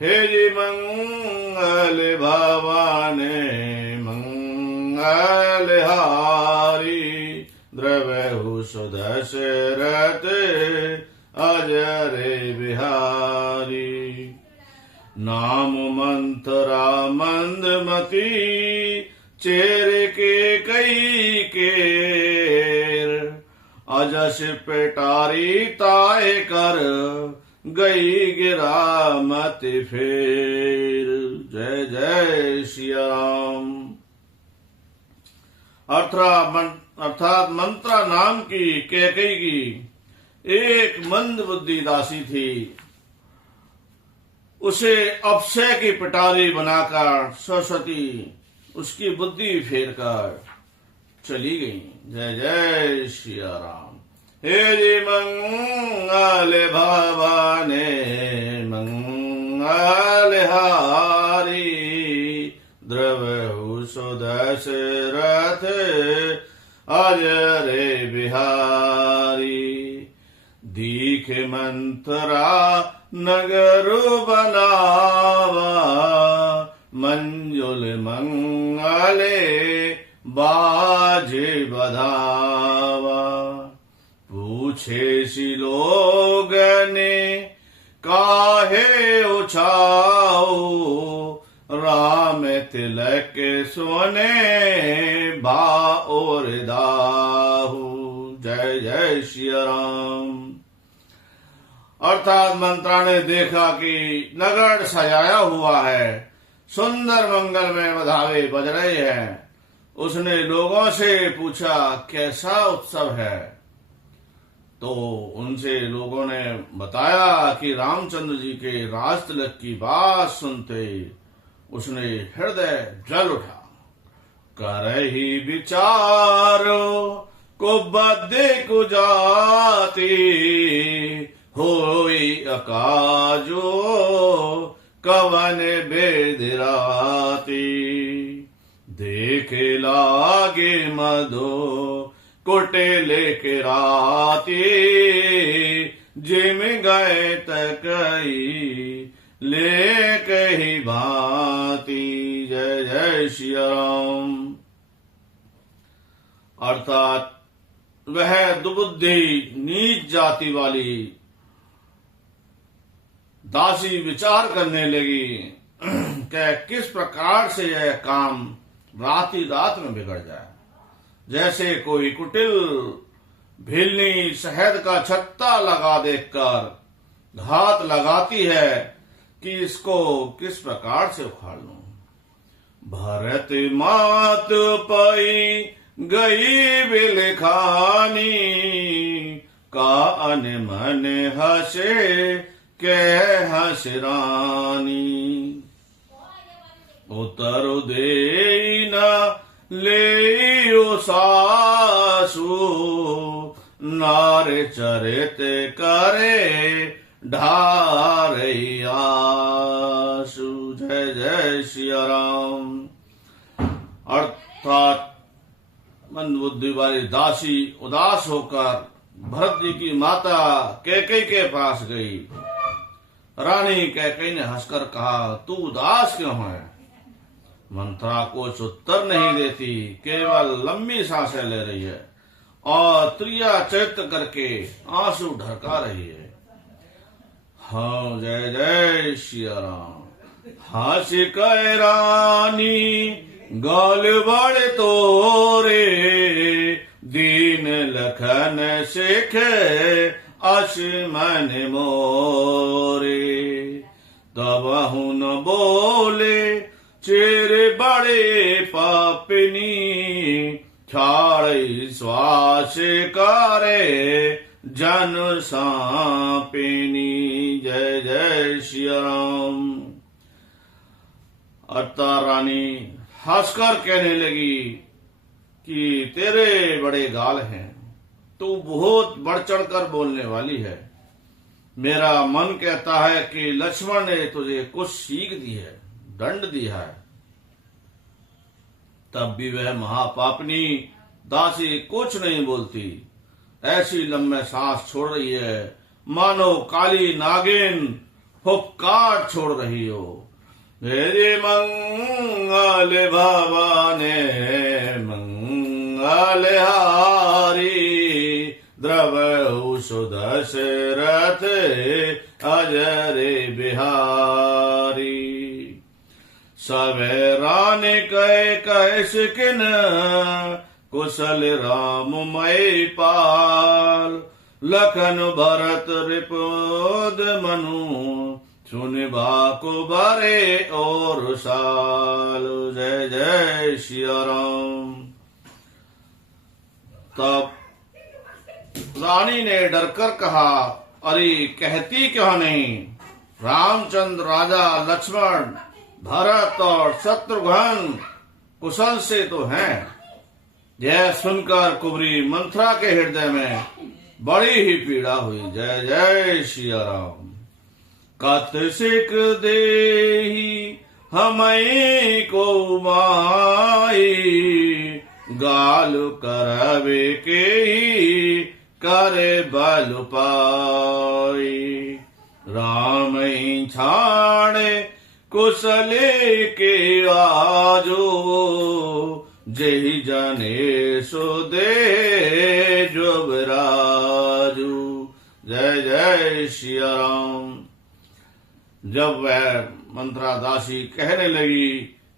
हे जी मंगल भवाने मंगल हारी द्रवहु सुदशरथ अजरे बिहारी। नाम मंथरा मंदमती चेर के कई केर अजस पेटारी ताए कर गई गिरा मत फेर। जय जय श्री राम। अर्थात मंत्रा नाम की कैकेयी की एक मंद बुद्धि दासी थी। उसे अपशय की पिटारी बनाकर सरस्वती उसकी बुद्धि फेर कर चली गई। जय जय श्री राम। हे जी मंगल भवाने मंगल हारी द्रवहु सुदशरथ अजरे बिहारी। दीख मंथरा नगर बनावा मंजुल मंगले बाजे बधावा। पूछे सी लोगने काहे उछाओ राम तिलक सोने बा और दाहू। जय जय श्री राम। अर्थात मंत्रा ने देखा कि नगर सजाया हुआ है, सुंदर मंगल में बधावे बज रहे हैं। उसने लोगों से पूछा कैसा उत्सव है, तो उनसे लोगों ने बताया कि रामचंद्र जी के राज तिलक की बात सुनते उसने हृदय जल उठा। करही विचारो को बद्धे को जाती होई अकाजो कवन बेदराती। देखे लागे मधो कुटेले के राती जिम गए तकई ले कही भांति। जय जय श्री राम। अर्थात वह दुबुद्धि नीच जाति वाली दासी विचार करने लगी कि किस प्रकार से यह काम रात ही रात में बिगड़ जाए। जैसे कोई कुटिल भिलनी शहद का छत्ता लगा देखकर घात लगाती है कि इसको किस प्रकार से उखाड़ लूं। भरत मात पई गई बिलखानी का अनमन हसे के हसरानी। उतर दे न ले सासु नार चरित करे ढारई आसु। जय जय श्री राम। अर्थात मंद बुद्धि वाली दासी उदास होकर भरत जी की माता कैकेयी के पास गई। रानी कैकेयी ने हंसकर कहा, तू उदास क्यों है? मंत्रा कुछ उत्तर नहीं देती, केवल लंबी सांसें ले रही है और त्रिया चरित्र करके आंसू ढरका रही है। हाँ जय जय श्री राम। हंस कै रानी गाल बड़ तोरे दीन लखन सिख असमन मोरे। तब हुन बोले चेर बड़े पापिनी छाड़ श्वास करे जन सांपिनी। जय जय श्री राम। अत्ता रानी हंसकर कहने लगी कि तेरे बड़े गाल हैं, तू बहुत बढ़ चढ़ कर बोलने वाली है। मेरा मन कहता है कि लक्ष्मण ने तुझे कुछ सीख दी है, दंड दिया है। तब भी वह महापापनी दासी कुछ नहीं बोलती, ऐसी लंबे सांस छोड़ रही है मानो काली नागिन हुक्काट छोड़ रही हो। मेरे मंगल भवाने मंगल हारी, द्रवहु सुदशरथ अजर बिहारी। सबे रानी कह सिकिन, कुशल राम मय पाल। लखन भरत रिपुद मनु, सुनिबा को बरे और साल। जय जय सिया राम। तब रानी ने डरकर कहा, अरे कहती क्यों नहीं? रामचंद्र, राजा लक्ष्मण, भरत और शत्रुघ्न कुशल से तो हैं। यह सुनकर कुबरी मंथरा के हृदय में बड़ी ही पीड़ा हुई। जय जय सिया राम। कत सिक देहि हमें को माई, गाल करवे के ही करे बल पाई। राम छाड़े कुशले के आजो, जय जने सो दे जुबराजू। जय जय सिया राम। जब वह मंत्रा दासी कहने लगी,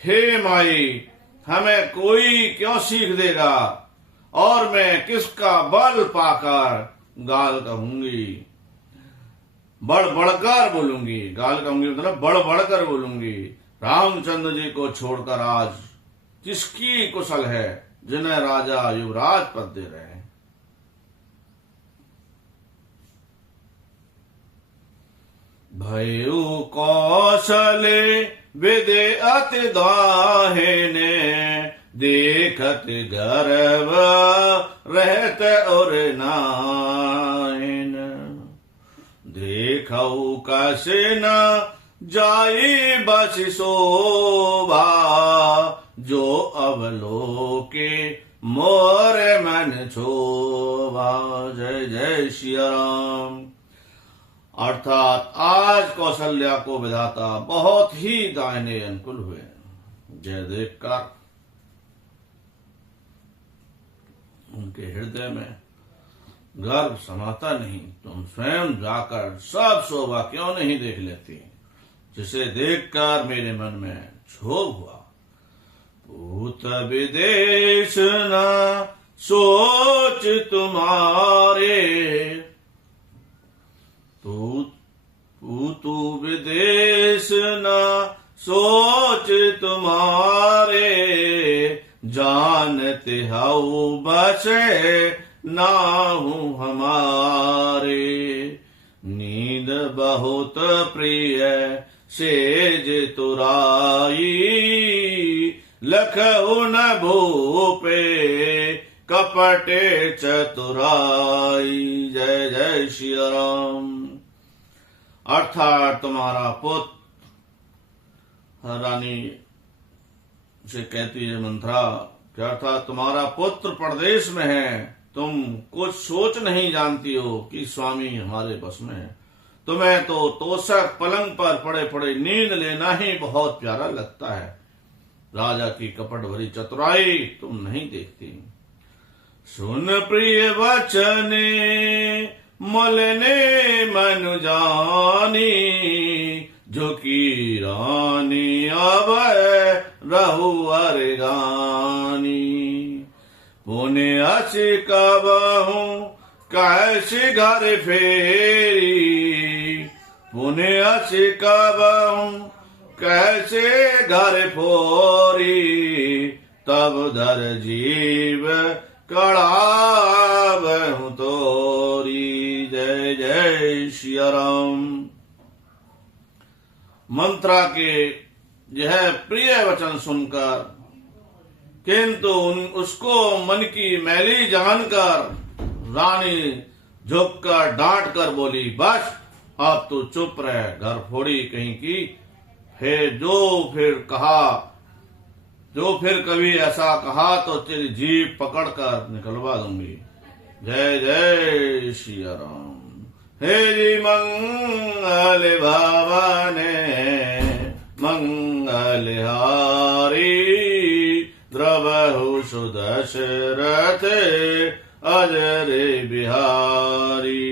हे माई, हमें कोई क्यों सीख देगा और मैं किसका बल पाकर गाल कहूंगी, बढ़ बढ़कर बोलूंगी। गाल कहूंगी मतलब बढ़ बढ़कर बोलूंगी। रामचंद्र जी को छोड़कर आज किसकी कुशल है जिन्हें राजा युवराज पद दे रहे हैं। भयु कौशले विदे अति दाहिने, देखत गर्व रहत और नाइन। देखऊ कसे न जाई बस शोभा, जो अवलोके मोर मन क्षोभा। जय जय सिया राम। अर्थात आज कौशल्या को विधाता बहुत ही दाहिने अनुकूल हुए। जय देखकर उनके हृदय में गर्व समाता नहीं। तुम स्वयं जाकर सब शोभा क्यों नहीं देख लेती, जिसे देखकर मेरे मन में क्षोभ हुआ। पूत विदेश न सोच तुम्हारे, तू विदेश न सोच तुम्हारे, जानते हऊ बसे नाहू हमारे। नींद बहुत प्रिय सेज तुराई, लखऊ न भूपे कपटे चतुराई। जय जय श्री राम। अर्थात तुम्हारा पुत्र, रानी से कहती है मंथरा, क्या अर्थात तुम्हारा पुत्र प्रदेश में है, तुम कुछ सोच नहीं जानती हो कि स्वामी हमारे बस में है। तुम्हें तो तोषक पलंग पर पड़े पड़े नींद लेना ही बहुत प्यारा लगता है। राजा की कपट भरी चतुराई तुम नहीं देखती। सुन प्रिय वचने मलने मन जानी, जो की रानी अब रहु अरगानी। पुण्य असी कबहू कैसी घर फेरी, पुण्य असी कबहू कैसे घर फोरी। तब धर जीव कड़ाबहू तोरी। जय जय श्री राम। मंत्रा के यह प्रिय वचन सुनकर, किंतु उसको मन की मैली जानकर रानी झुककर डांट कर बोली, बस अब तू चुप रह, घर फोड़ी कहीं की। जो फिर कभी ऐसा कहा तो तेरी जीभ पकड़कर निकलवा दूंगी। जय जय श्री राम। हे जी मंगल भवने मंगलहारी द्रवहु सुदशरथ अजर बिहारी।